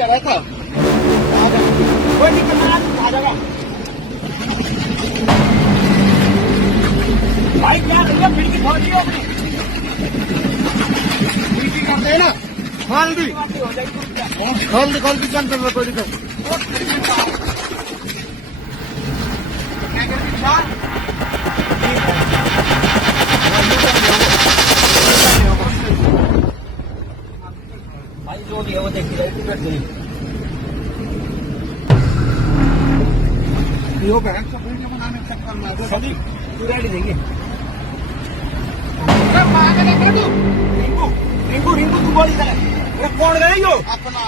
जा रहा था। कोई दिक्कत नहीं, आ जाएगा भाई। क्या भैया खिड़की खोल दी अपनी, खिड़की करते हैं ना, खोल दी खोल दी चल चल कोई दिक्कत। भाई जो भी है वो देखिए टिकट दे यो बैंक से वीडियो बनाने चेक करना है सभी पूरा ही देंगे। अरे मांगे ना तू रिंकू रिंकू रिंकू तू बोली था कौन गए यो अपना